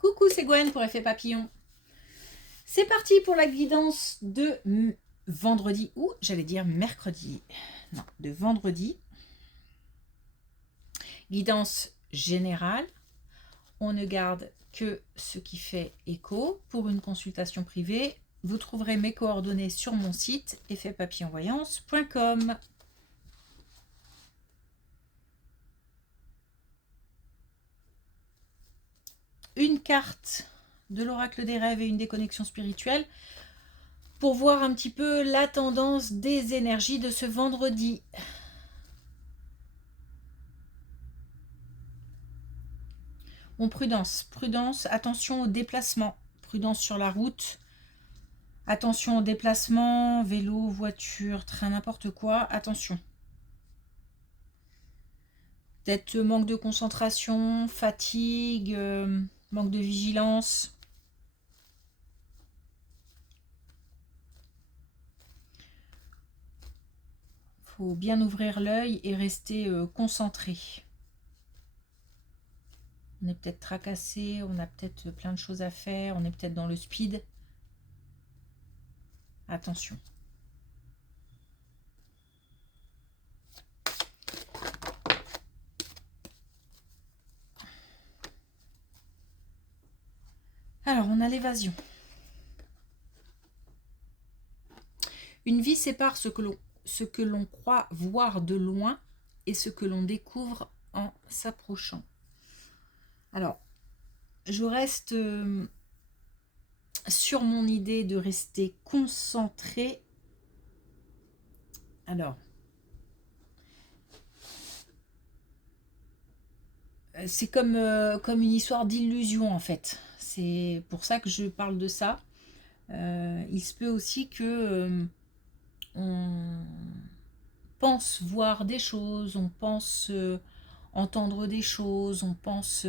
Coucou, c'est Gwen pour Effet Papillon. C'est parti pour la guidance de vendredi, ou j'allais dire mercredi. Non, de vendredi. Guidance générale. On ne garde que ce qui fait écho. Pour une consultation privée, vous trouverez mes coordonnées sur mon site effetpapillonvoyance.com. Une carte de l'oracle des rêves et une déconnexion spirituelle pour voir un petit peu la tendance des énergies de ce vendredi. Bon, prudence, prudence, attention aux déplacements, prudence sur la route, attention aux déplacements, vélo, voiture, train, n'importe quoi, attention. Peut-être manque de concentration, fatigue, manque de vigilance. Faut bien ouvrir l'œil et rester concentré. On est peut-être tracassé, on a peut-être plein de choses à faire, on est peut-être dans le speed. Attention. Alors, on a l'évasion. Une vie sépare ce que l'on croit voir de loin et ce que l'on découvre en s'approchant. Alors, je reste sur mon idée de rester concentré. Alors, c'est comme une histoire d'illusion en fait. C'est pour ça que je parle de ça. Il se peut aussi que on pense voir des choses, on pense entendre des choses, on pense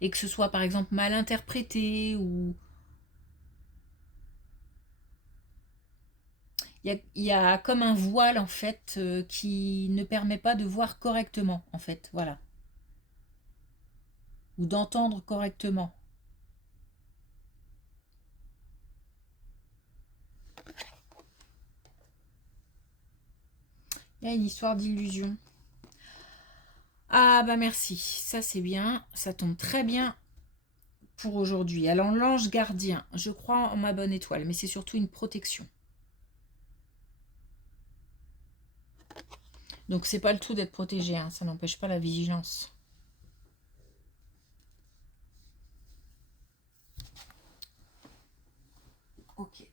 et que ce soit par exemple mal interprété ou il y a comme un voile en fait qui ne permet pas de voir correctement en fait, voilà, ou d'entendre correctement. Il y a une histoire d'illusion. Ah bah merci, ça c'est bien, ça tombe très bien pour aujourd'hui. Alors l'ange gardien, je crois en ma bonne étoile, mais c'est surtout une protection. Donc c'est pas le tout d'être protégé, hein, ça n'empêche pas la vigilance. Ok.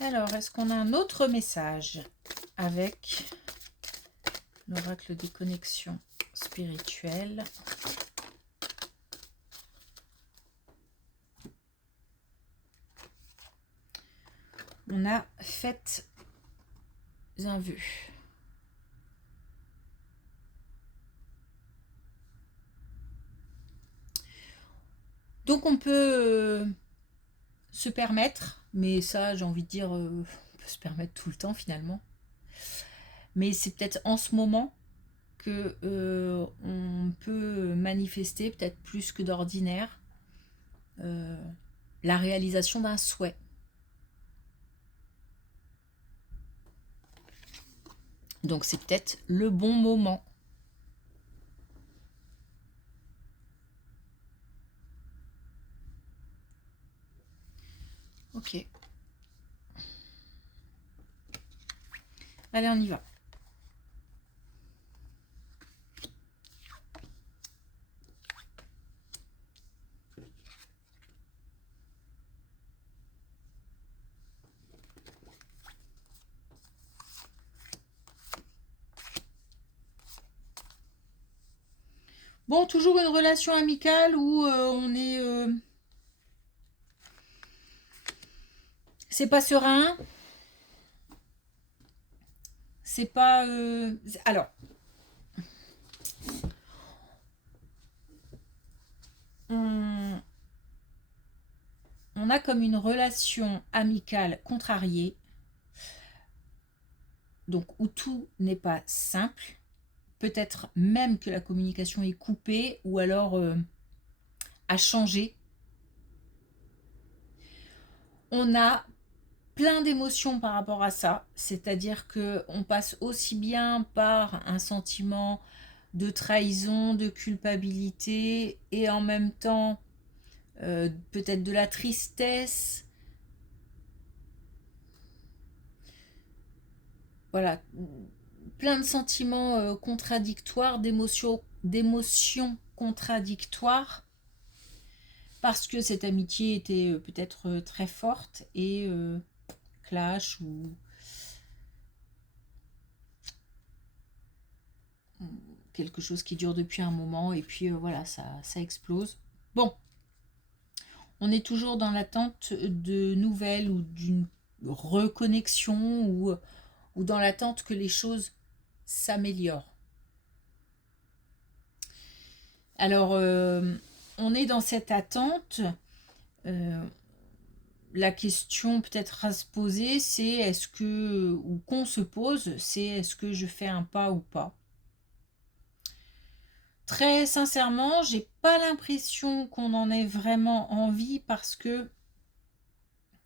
Alors, est-ce qu'on a un autre message avec l'oracle des connexions spirituelles? On a fait un vœu. Donc on peut se permettre, mais ça j'ai envie de dire, on peut se permettre tout le temps finalement. Mais c'est peut-être en ce moment que on peut manifester peut-être plus que d'ordinaire la réalisation d'un souhait. Donc c'est peut-être le bon moment. Ok. Allez, on y va. Bon, toujours une relation amicale où on est... c'est pas serein. C'est pas... alors, on a comme une relation amicale contrariée, donc où tout n'est pas simple, peut-être même que la communication est coupée ou alors a changé. On a plein d'émotions par rapport à ça, c'est-à-dire que on passe aussi bien par un sentiment de trahison, de culpabilité et en même temps peut-être de la tristesse. Voilà, plein de sentiments contradictoires, d'émotions contradictoires, parce que cette amitié était peut-être très forte et clash ou quelque chose qui dure depuis un moment et puis voilà, ça explose. Bon, on est toujours dans l'attente de nouvelles ou d'une reconnexion ou dans l'attente que les choses s'améliorent. Alors, on est dans cette attente. La question peut-être à se poser, c'est est-ce que, ou qu'on se pose, c'est est-ce que je fais un pas ou pas. Très sincèrement, j'ai pas l'impression qu'on en ait vraiment envie parce que,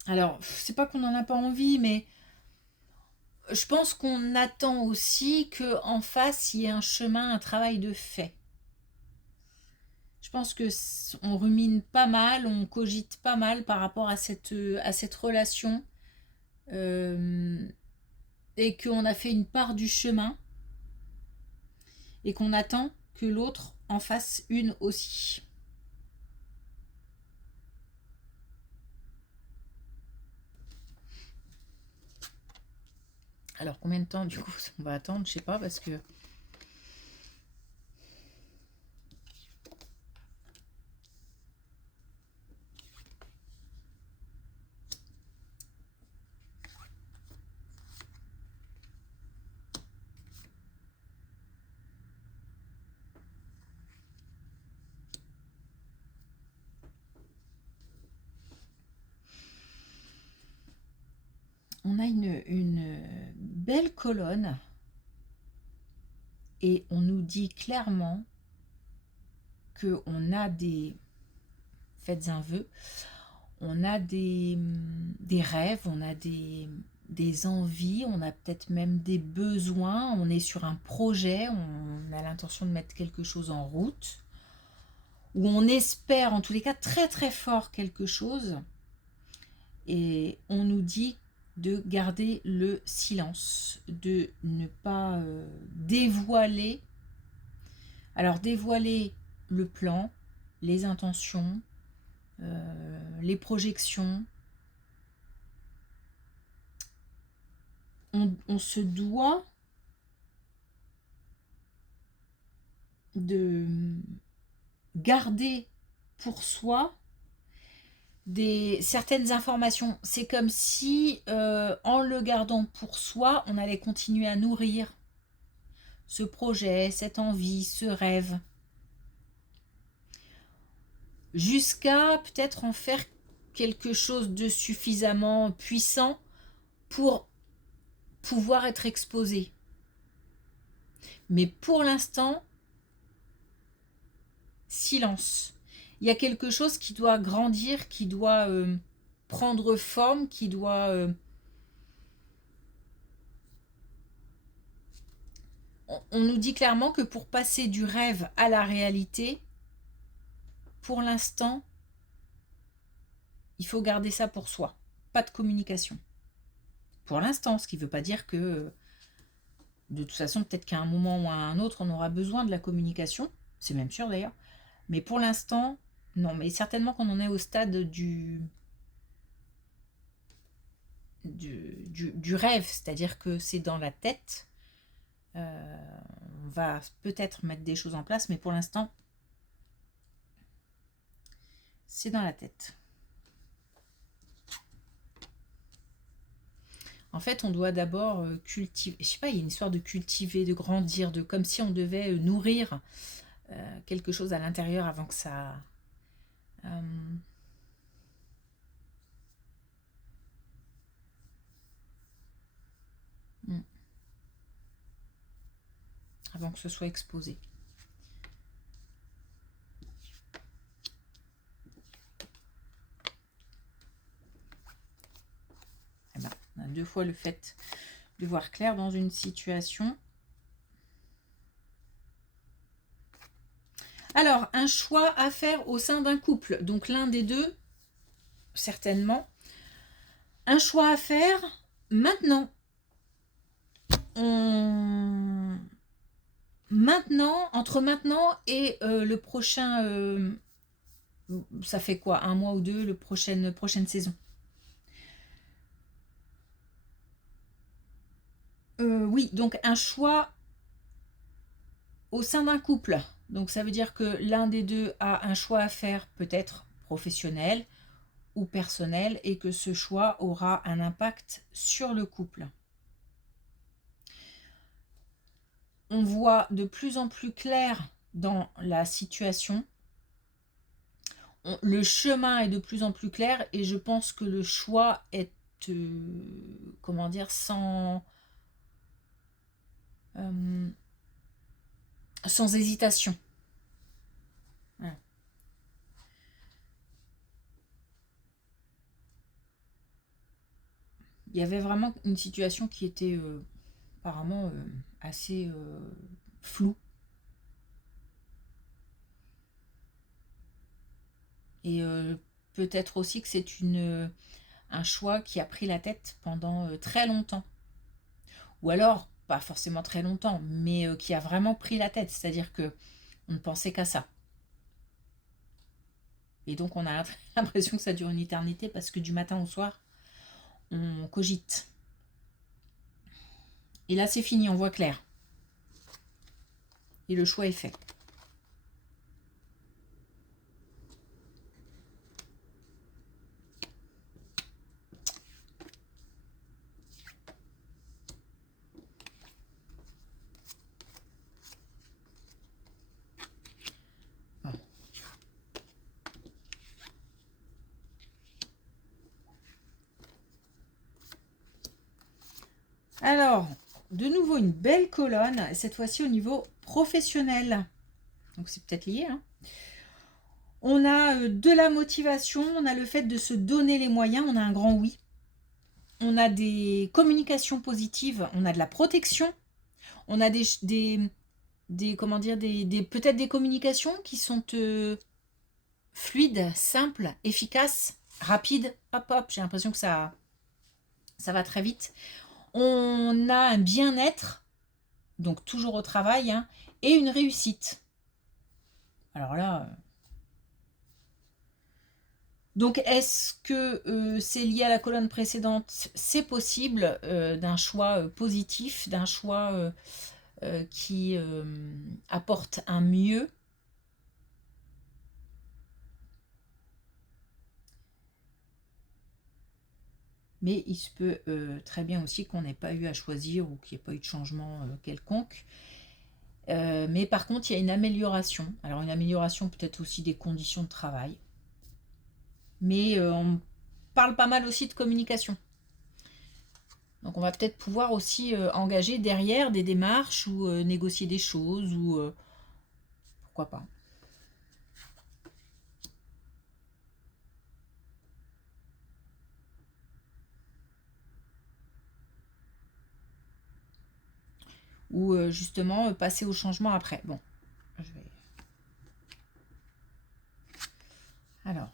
alors, c'est pas qu'on en a pas envie, mais je pense qu'on attend aussi que en face il y ait un chemin, un travail de fait. Je pense que on rumine pas mal, on cogite pas mal par rapport à cette relation et qu'on a fait une part du chemin et qu'on attend que l'autre en fasse une aussi. Alors combien de temps du coup on va attendre, je sais pas, parce que on a une belle colonne et on nous dit clairement que on a des, faites un vœu, on a des rêves, on a des envies, on a peut-être même des besoins, on est sur un projet, on a l'intention de mettre quelque chose en route, ou on espère en tous les cas très très fort quelque chose, et on nous dit de garder le silence, de ne pas dévoiler. Alors dévoiler le plan, les intentions, les projections. On se doit de garder pour soi certaines informations. C'est comme si, en le gardant pour soi, on allait continuer à nourrir ce projet, cette envie, ce rêve, jusqu'à peut-être en faire quelque chose de suffisamment puissant pour pouvoir être exposé. Mais pour l'instant, silence. Il y a quelque chose qui doit grandir, qui doit prendre forme, qui doit... On nous dit clairement que pour passer du rêve à la réalité, pour l'instant, il faut garder ça pour soi. Pas de communication. Pour l'instant, ce qui ne veut pas dire que, de toute façon, peut-être qu'à un moment ou à un autre, on aura besoin de la communication. C'est même sûr d'ailleurs. Mais pour l'instant, non. Mais certainement qu'on en est au stade du rêve. C'est-à-dire que c'est dans la tête. On va peut-être mettre des choses en place, mais pour l'instant, c'est dans la tête. En fait, on doit d'abord cultiver. Je sais pas, il y a une histoire de cultiver, de grandir, de comme si on devait nourrir quelque chose à l'intérieur avant que ça. avant que ce soit exposé. Eh ben, on a 2 fois le fait de voir clair dans une situation. Alors, un choix à faire au sein d'un couple. Donc, l'un des deux, certainement. Un choix à faire maintenant. Maintenant, entre maintenant et le prochain... ça fait quoi? 1 mois ou 2, le prochaine saison. Oui, donc un choix au sein d'un couple. Donc ça veut dire que l'un des deux a un choix à faire, peut-être professionnel ou personnel, et que ce choix aura un impact sur le couple. On voit de plus en plus clair dans la situation. Le chemin est de plus en plus clair et je pense que le choix est, comment dire, sans hésitation. Voilà. Il y avait vraiment une situation qui était apparemment assez floue. Et peut-être aussi que c'est un choix qui a pris la tête pendant très longtemps. Ou alors, pas forcément très longtemps, mais qui a vraiment pris la tête. C'est-à-dire que on ne pensait qu'à ça. Et donc on a l'impression que ça dure une éternité parce que du matin au soir, on cogite. Et là c'est fini, on voit clair. Et le choix est fait. Bon. Alors, de nouveau une belle colonne, cette fois-ci au niveau professionnel. Donc c'est peut-être lié, hein. On a de la motivation, on a le fait de se donner les moyens, on a un grand oui. On a des communications positives, on a de la protection, on a comment dire, peut-être des communications qui sont fluides, simples, efficaces, rapides. Hop, hop, j'ai l'impression que ça va très vite. On a un bien-être, donc toujours au travail, hein, et une réussite. Alors là... Donc, est-ce que c'est lié à la colonne précédente? C'est possible d'un choix positif, d'un choix qui apporte un mieux. Mais il se peut très bien aussi qu'on n'ait pas eu à choisir ou qu'il n'y ait pas eu de changement quelconque. Mais par contre, il y a une amélioration. Alors, une amélioration peut-être aussi des conditions de travail. Mais on parle pas mal aussi de communication. Donc on va peut-être pouvoir aussi engager derrière des démarches ou négocier des choses ou pourquoi pas. Ou justement passer au changement après. Bon, je vais... Alors.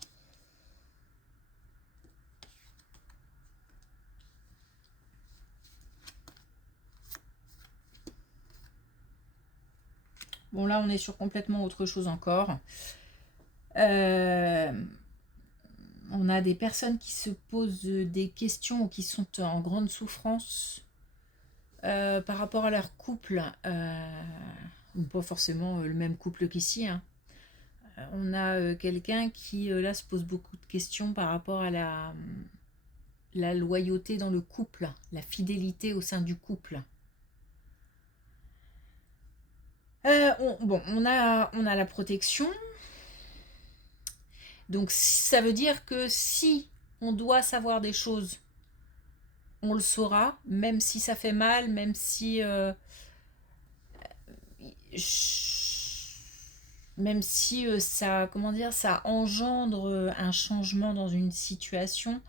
Bon, là, on est sur complètement autre chose encore. On a des personnes qui se posent des questions ou qui sont en grande souffrance par rapport à leur couple. Pas forcément le même couple qu'ici, hein. On a quelqu'un qui, là, se pose beaucoup de questions par rapport à la loyauté dans le couple, la fidélité au sein du couple. On a la protection. Donc ça veut dire que si on doit savoir des choses, on le saura, même si ça fait mal, même si même si ça, comment dire, ça engendre un changement dans une situation,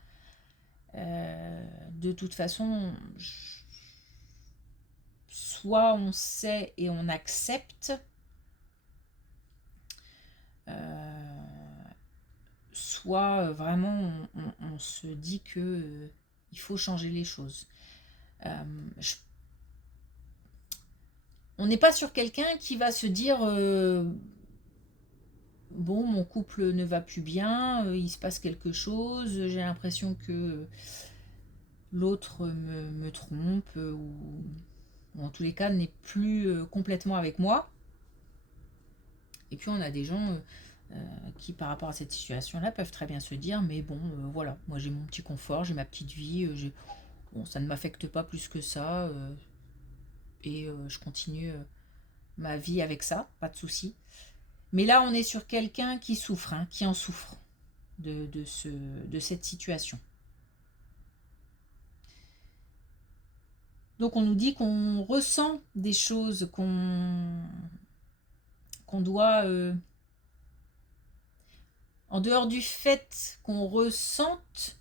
de toute façon, soit on sait et on accepte, soit vraiment on se dit que il faut changer les choses. On n'est pas sur quelqu'un qui va se dire bon, mon couple ne va plus bien, il se passe quelque chose, j'ai l'impression que l'autre me trompe, ou en tous les cas n'est plus complètement avec moi. Et puis on a des gens qui par rapport à cette situation-là peuvent très bien se dire mais bon, voilà, moi j'ai mon petit confort, j'ai ma petite vie, bon, ça ne m'affecte pas plus que ça, et je continue ma vie avec ça, pas de souci. Mais là on est sur quelqu'un qui souffre, hein, qui en souffre de cette situation. Donc on nous dit qu'on ressent des choses, qu'on doit, en dehors du fait qu'on ressente,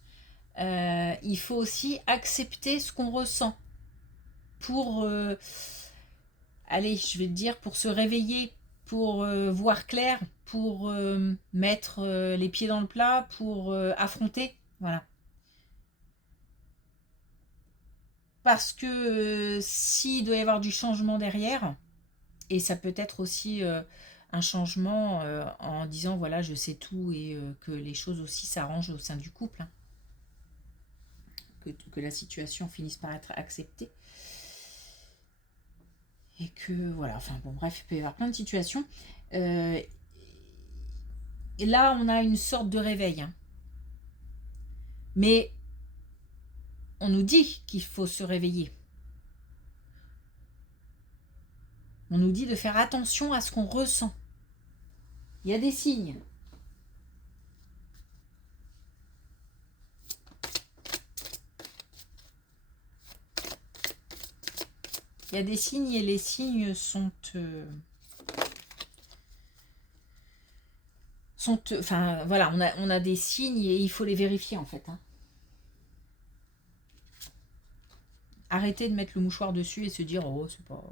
il faut aussi accepter ce qu'on ressent pour, allez, je vais te dire, pour se réveiller, pour voir clair, pour mettre les pieds dans le plat, pour affronter, voilà. Parce que s'il doit y avoir du changement derrière, et ça peut être aussi un changement en disant voilà, je sais tout, et que les choses aussi s'arrangent au sein du couple, hein. Que la situation finisse par être acceptée. Et que voilà, enfin bon, bref, il peut y avoir plein de situations. Et là, on a une sorte de réveil, hein. Mais on nous dit qu'il faut se réveiller. On nous dit de faire attention à ce qu'on ressent. Il y a des signes. Il y a des signes et les signes sont enfin voilà, on a des signes et il faut les vérifier en fait, hein. Arrêtez de mettre le mouchoir dessus et se dire oh c'est pas,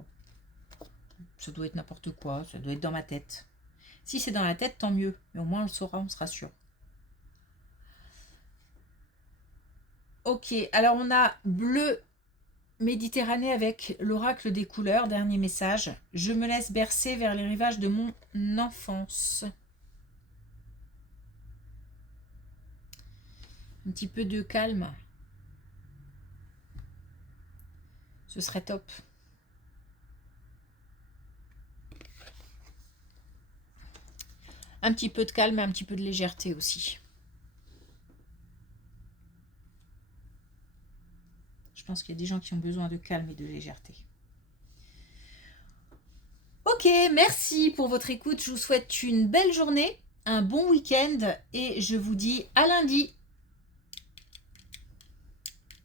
ça doit être n'importe quoi, ça doit être dans ma tête. Si c'est dans la tête, tant mieux, mais au moins on le saura, on sera sûr. Ok, alors on a bleu Méditerranée avec l'oracle des couleurs, dernier message. Je me laisse bercer vers les rivages de mon enfance. Un petit peu de calme. Ce serait top. Un petit peu de calme et un petit peu de légèreté aussi. Je pense qu'il y a des gens qui ont besoin de calme et de légèreté. Ok, merci pour votre écoute. Je vous souhaite une belle journée, un bon week-end et je vous dis à lundi.